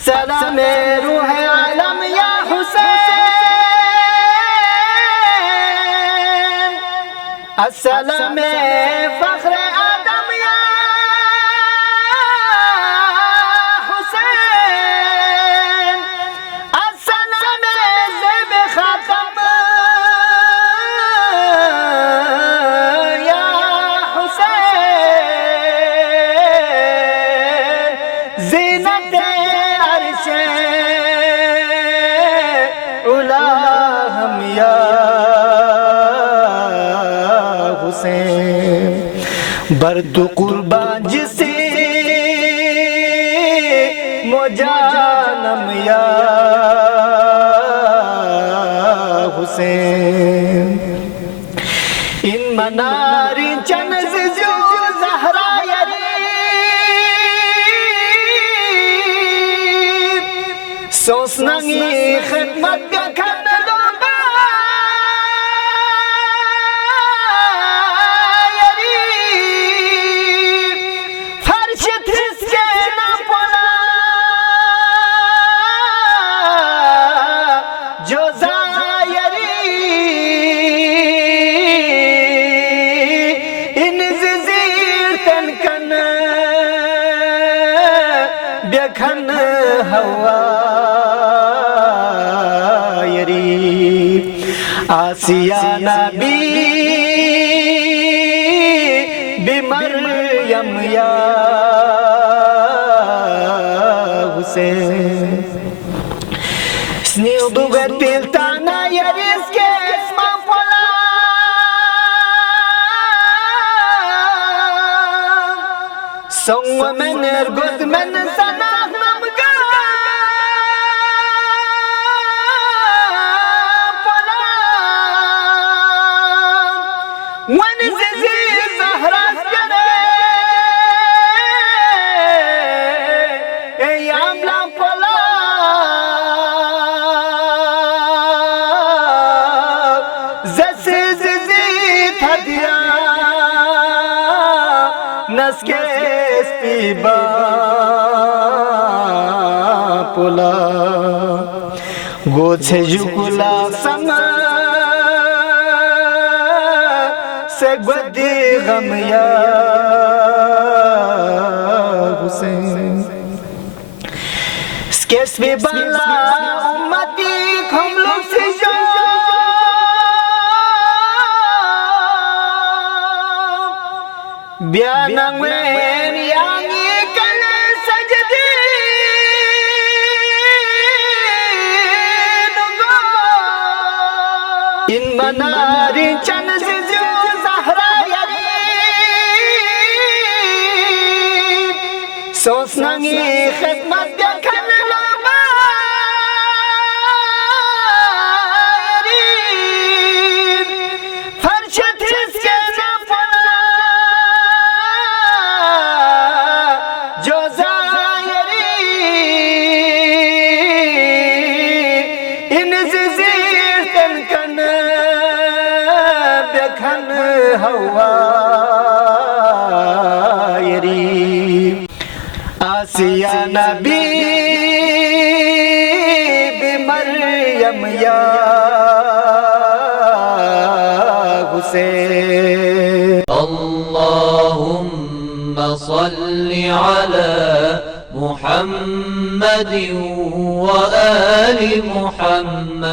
अस्सलाम रूह आलम या हुसैन, अस्सलाम फख्र आदम या हुसैन, अस्सलाम ज़ेब खातम या हुसैन, ज़ीनत अर्शे उला हम या हुसैन, बर्दु कुर्बान जिसे मोजानम या हुसैन, इन मनारी चनज़ जो ज़हरा यरी सोसनगी खिदमत गखन लोबा यरी, फर्श थिसके न पड़ा जो ज़ायरी, इन ज़ीर तनकन बेखन हवा आसिया नबी बिमरियम या Hussain, Sunil दुगर piltana yariske isma pola, songa men ergod men sanag namga वन ज़हरा करे ए यामला पोला, जसे थदिया नस्के स्पीबा पोला, गोछे जुकुला समा से गुदी गम या हुसैन, स्केस भी बला उम्मती हम लोग से जो बयान में यानी कल सजदी इन मनारी चनज़ जो सोसनगी खिदमत गखन लोबा यरी, फर्श थिसके न पड़ा जो ज़ायरी, इन ज़ीर तनकन बेखन हवा यरी, आसिया नबी बिमरियम या हुसैन, अल्लाहुम्मा सल्लि अला मुहम्मद व आलि मुहम्मद।